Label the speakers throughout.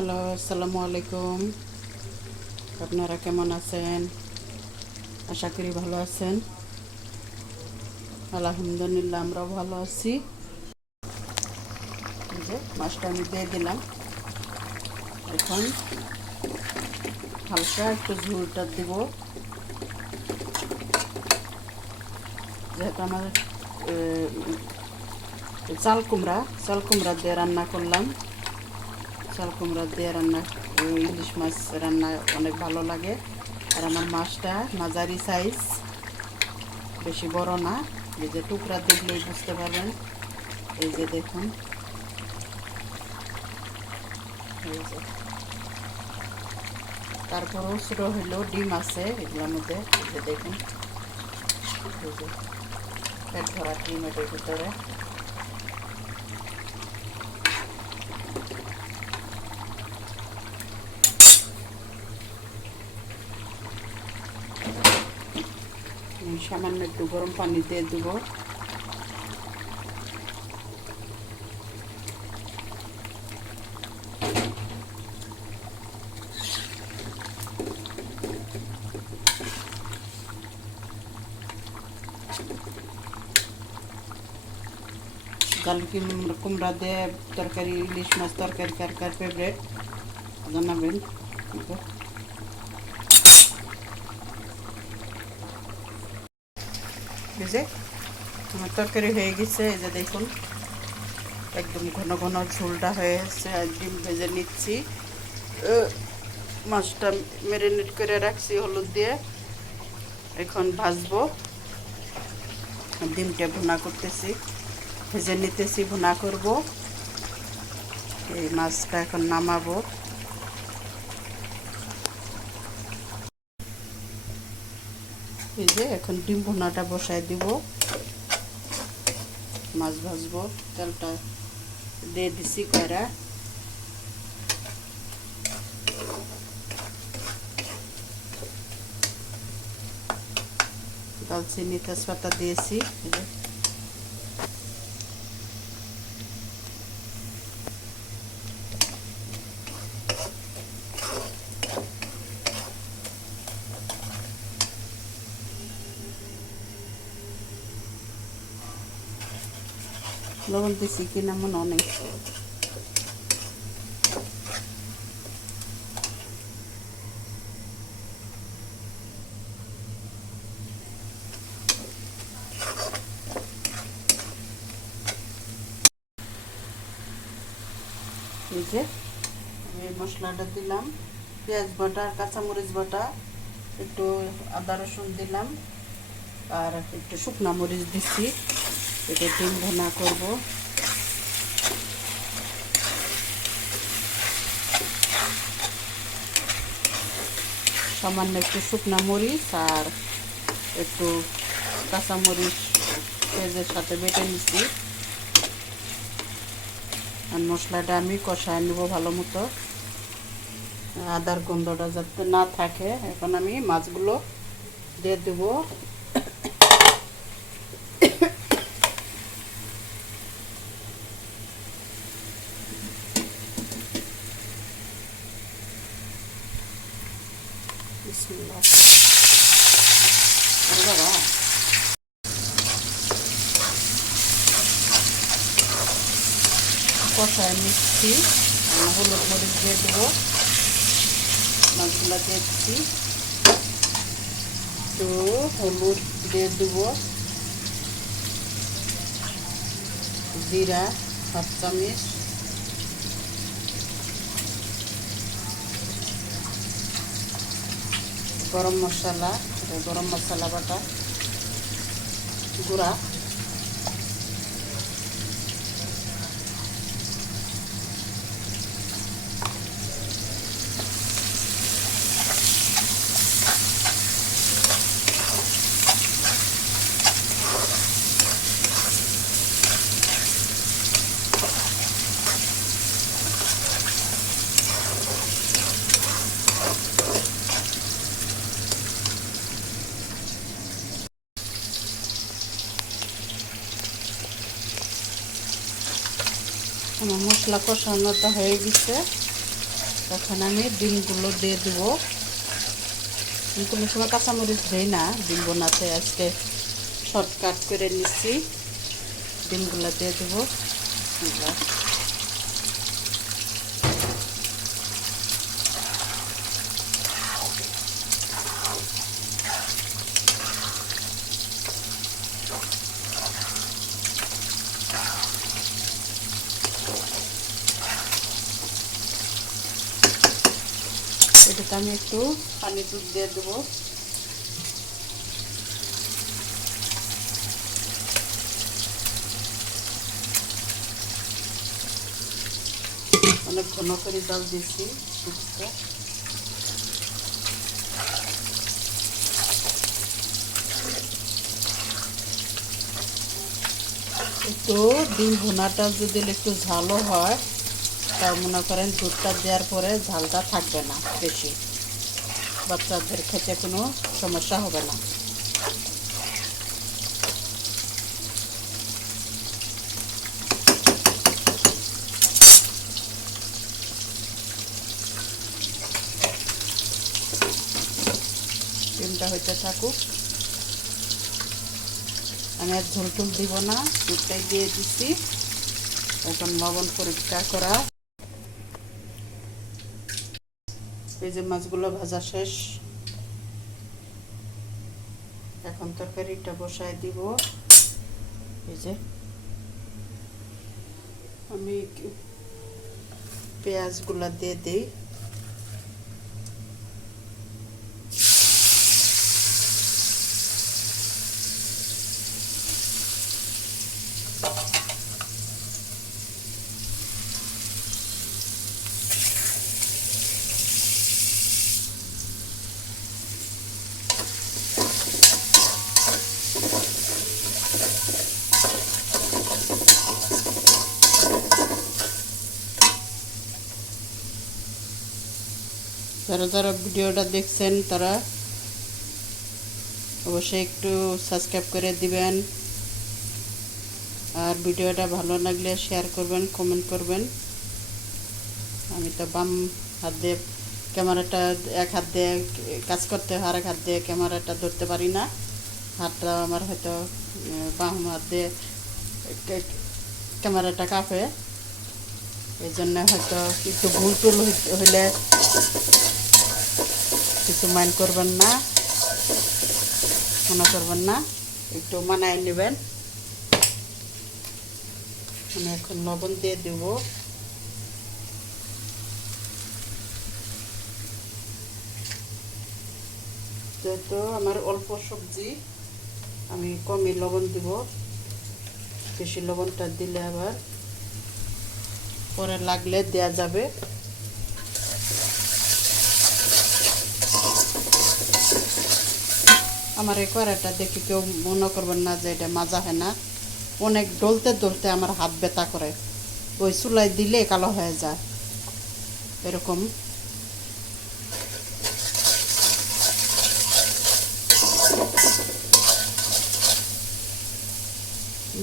Speaker 1: Hello, আসসালামু আলাইকুম। আপনারা কেমন আছেন? আশা করি ভালো আছেন। আলহামদুলিল্লাহ, আমরাও ভালো আছি। যে, মাছটা আমি দিয়ে দিলাম। এখন হালকা একটু ঝুলটা দিব। যেহেতু আমার চাল কুমড়া চাল কুমড়া দিয়ে রান্না করলাম। চাল কুমড়া দিয়ে রান্না ইলিশ মাছ রান্না অনেক ভালো লাগে। আর আমার মাছটা মাঝারি সাইজ বেশি বড় না। এই যে টুকরা দেখলেই বুঝতে পারবেন। এই যে দেখুন। তারপরও ছোটো হইলেও ডিম আছে এগুলোর মধ্যে। এই যে দেখুন। পেট ভরা ডিম এটার ভিতরে। সামান্য একটু গরম পানি দিয়ে দেবো। ডাল কুমড়া দিয়ে তরকারি, ইলিশ মাছ তরকারি, কার কার ফেভারেট জানাবেন আমাকে। এই যে আমার তরকারি হয়ে গেছে, এই যে দেখুন, একদম ঘন ঘন ঝোলটা হয়ে এসছে আর ডিম ভেজে নিচ্ছি। মাছটা ম্যারিনেট করে রাখছি হলুদ দিয়ে। এখন ভাজবো। ডিমটা ভুনা করতেছি, ভেজে নিতেছি, ভুনা করব। এই মাছটা এখন নামাবো। এই যে এখন ডিম ভুনাটা বসায় দিব। মাছ ভাজবো, তেলটা দিয়ে দিছি কয়রা। দালচিনি, তেজপাতা দিয়েছি মনে নেই। এই যে, আমি মশলাটা দিলাম, পেঁয়াজ বাটা কাঁচামরিচ বাটা, একটু আদা রসুন দিলাম, আর একটু শুকনা মরিচ দিচ্ছি এটা ডিম ভোনা করব। সামান্য একটু শুকনো মরিচ আর একটু কাঁচামরিচ পেঁয়াজের সাথে বেটে নিচ্ছি আর মশলাটা আমি কষায় নেব ভালো মতো। আদার গন্ধটা যাতে না থাকে, এখন আমি মাছগুলো দিয়ে দেবো। বিসমিল্লাহ আরে বাবা কষায় মিষ্টি হলুদ মরিচ দিয়ে দেবো, মাছগুলো দিয়ে তো হলুদ দিয়ে দেবো। জিরা হাফ চামচ গরম মশলা গরম মশলা বাটা গুঁড়া। মশলা কষানোটা হয়ে গেছে। তখন আমি ডিমগুলো দিয়ে দেবো। কোনো সময় কাঁচামরিচ দেয় না, ডিম বোনাতে আজকে শর্টকাট করে নিচ্ছি। ডিমগুলো দিয়ে দেবো এবার এটাতে আমি একটু পানি দুধ দিয়ে দেবো। অনেক ঘন করে জল দিয়েছি ডিম ভুনাটা যদি একটু ঝালও হয়, তা মনে করেন দুধটা দেওয়ার পরে ঝালটা থাকবে না বেশি। বাচ্চাদের খেতে কোনো সমস্যা হবে না। ডিমটা হইতে থাকুক। আমি আর ঝোল টুল দিব না, দুধটাই দিয়ে দিচ্ছি এখন লবণ পরিষ্কার করা। এই যে মাছগুলো ভাজা শেষ। এখন তরকারিটা বসায় দিব। এই যে আমি পেঁয়াজগুলো দিয়ে দিই। যারা যারা ভিডিওটা দেখছেন তারা অবশ্যই একটু সাবস্ক্রাইব করে দিবেন। আর ভিডিওটা ভালো লাগলে শেয়ার করবেন কমেন্ট করবেন। আমি তো বাম হাত দিয়ে ক্যামেরাটা এক হাত দিয়ে কাজ করতে হয় আর এক হাত দিয়ে ক্যামেরাটা ধরতে পারি না। হাতটা আমার হয়তো বাম হাত দিয়ে ক্যামেরাটা কাঁপে। এই জন্য হয়তো একটু ভুল টুল হই- হইলে কিছু মাইন্ড করবেন না, মনে করবেন না, একটু মানায় নেবেন। আমি এখন লবণ দিয়ে দেব। যেহেতু আমার অল্প সবজি, আমি কমই লবণ দিব। বেশি লবণটা দিলে আবার পরে লাগলে দেয়া যাবে। আমার এই কড়াইটা দেখে কেউ মনে করবেন না যে এটা মাজা হয় না। অনেক ডলতে ডলতে আমার হাত ব্যথা করে। ওই চুলাই দিলে কালো হয়ে যায়। এরকম।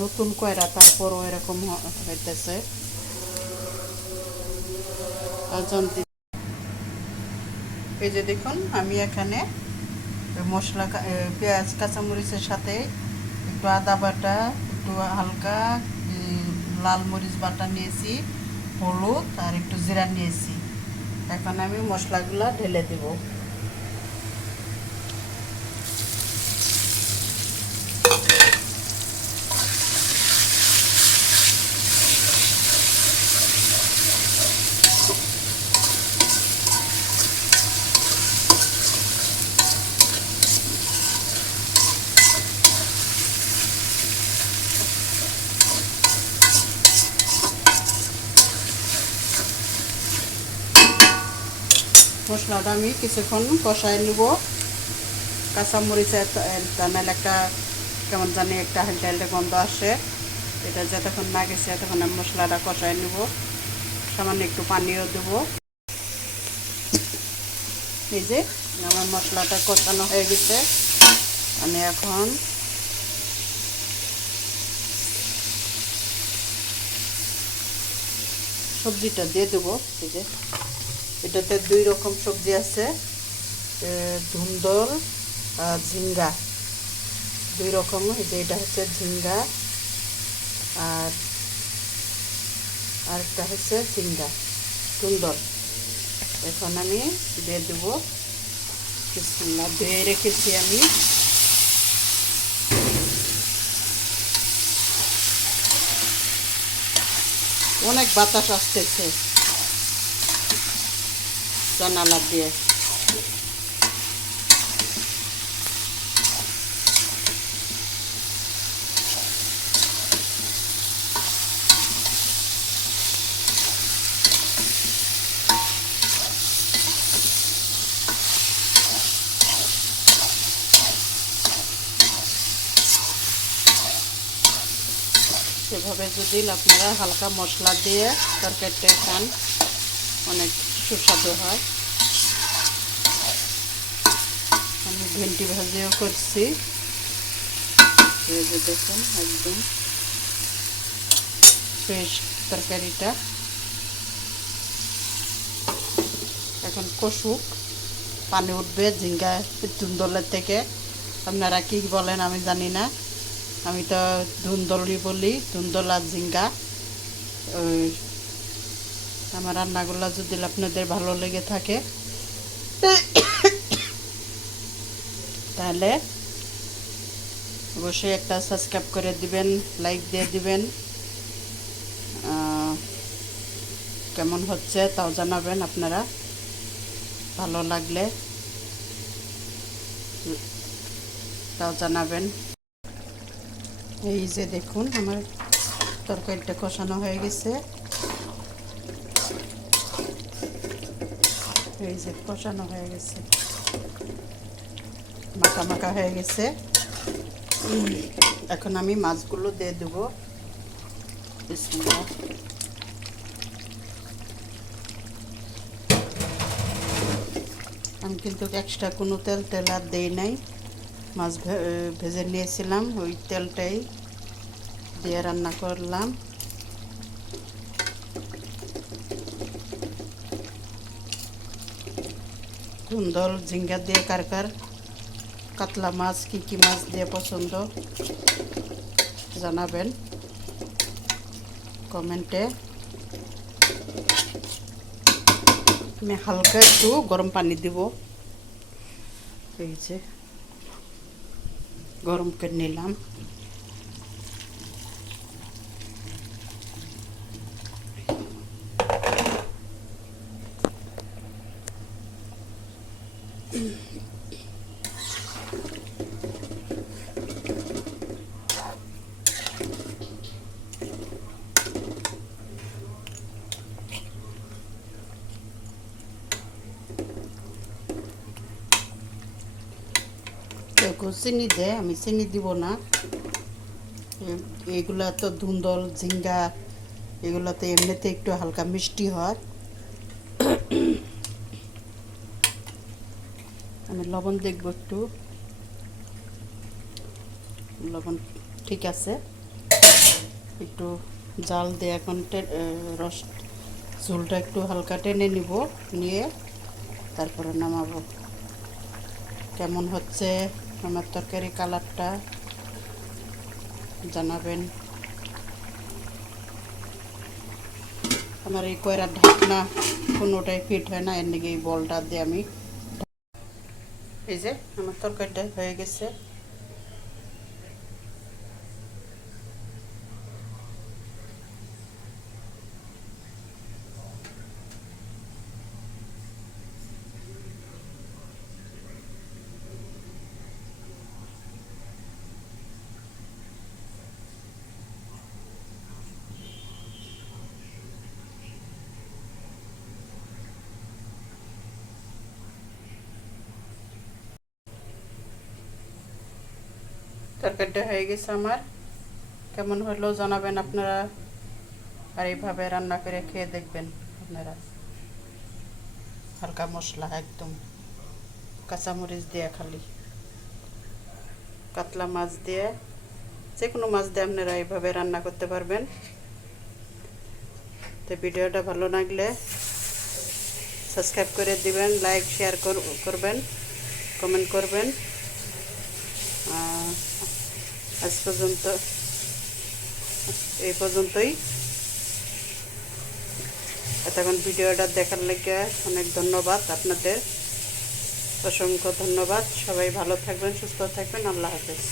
Speaker 1: নতুন কয়রা তারপরও এরকম হইতেছে। এই যে দেখুন, আমি এখানে মশলা পেঁয়াজ, কাঁচামরিচের সাথে একটু আদা বাটা, একটু হালকা লাল মরিচ বাটা নিয়েছি, হলুদ আর একটু জিরা নিয়েছি। এখন আমি মশলাগুলো ঢেলে দেব। মশলাটা আমি কিছুক্ষণ কষায় নিব। কাঁচামরিচের নাহলে একটা কেমন জানি একটা হালকা হালকা গন্ধ আসে। এটা যতক্ষণ না গেছে তখন আমি মশলাটা কষায় নিব। সামান্য একটু পানিও দেব। এই যে, আমার মশলাটা কষানো হয়ে গেছে। আমি এখন সবজিটা দিয়ে দেবো। এই যে এটাতে দুই রকম সবজি আছে ধুন্দর আর ঝিঙ্গা। দুই রকম যে এটা হচ্ছে ঝিঙ্গা আর আরেকটা হচ্ছে ঝিঙ্গা, ধুন্দল। এখন আমি দিয়ে দেবো বিসমিল্লাহ, ধুয়ে রেখেছি আমি। অনেক বাতাস আসতেছে। জানালা দিয়ে সেভাবে যদি আপনারা হালকা মশলা দিয়ে তরকারিটা খান অনেক সুস্বাদু হয়। আমি ভেন্ডি ভাজিও করছি। দেখুন, একদম ফ্রেশ তরকারিটা। এখন কষুক। পানি উঠবে, ঝিঙ্গা ধুন্দলের থেকে। আপনারা কি বলেন আমি জানি না। আমি তো ধুন্দলি বলি, ধুন্দল ঝিঙ্গা। আমার রান্নাগুলো যদি আপনাদের ভালো লেগে থাকে, তাহলে অবশ্যই একটা সাবস্ক্রাইব করে দিবেন লাইক দিয়ে দিবেন। কেমন হচ্ছে তাও জানাবেন আপনারা। ভালো লাগলে তাও জানাবেন। এই যে দেখুন, আমার তরকারিটা কষানো হয়ে গেছে। এই যে কষানো হয়ে গেছে। মাখা মাখা হয়ে গেছে। এখন আমি মাছগুলো দিয়ে দেবো। আমি কিন্তু এক্সট্রা কোনো তেল তেল আর দেই নাই। মাছ ভেজে নিয়েছিলাম, ওই তেলটাই। দিয়ে রান্না করলাম। ধুন্দল ঝিঙ্গা দিয়ে কার কার, কাতলা মাছ, কি কি মাছ দিয়ে পছন্দ, জানাবেন কমেন্টে। আমি হালকা একটু গরম পানি দিব। এই যে, গরম করে নিলাম। চিনি দেয় আমি চিনি দিব না। এগুলা তো ধুন্দল, ঝিঙ্গা, এগুলাতে এমনিতে একটু হালকা মিষ্টি হয়। আমি লবণ দেখব একটু। লবণ ঠিক আছে। একটু জাল দিয়ে এখন রস, ঝোলটা একটু হালকা টেনে নিব, নিয়ে তারপরে নামাবো। কেমন হচ্ছে? আমার তরকারি কালারটা জানাবেন। আমার এই কয়রার ঢাকনা কোনোটাই ফিট হয় না, এর নাকি এই বলটা দিয়ে আমি এই যে, আমার তরকারিটা হয়ে গেছে। তরকারিটা হয়ে গেছে আমার। কেমন হলো জানাবেন আপনারা। আর এইভাবে রান্না করে খেয়ে দেখবেন আপনারা। হালকা মশলা একদম। কাঁচামরিচ দিয়ে খালি। কাতলা মাছ দিয়ে। যে কোনো মাছ দিয়ে আপনারা এইভাবে রান্না করতে পারবেন। তো ভিডিওটা ভালো লাগলে সাবস্ক্রাইব করে দিবেন, লাইক শেয়ার করবেন কমেন্ট করবেন। আজ পর্যন্ত, এই পর্যন্তই। এতক্ষণ ভিডিওটা দেখার লেগে অনেক ধন্যবাদ আপনাদের। অসংখ্য ধন্যবাদ। সবাই ভালো থাকবেন, সুস্থ থাকবেন। আল্লাহ হাফেজ।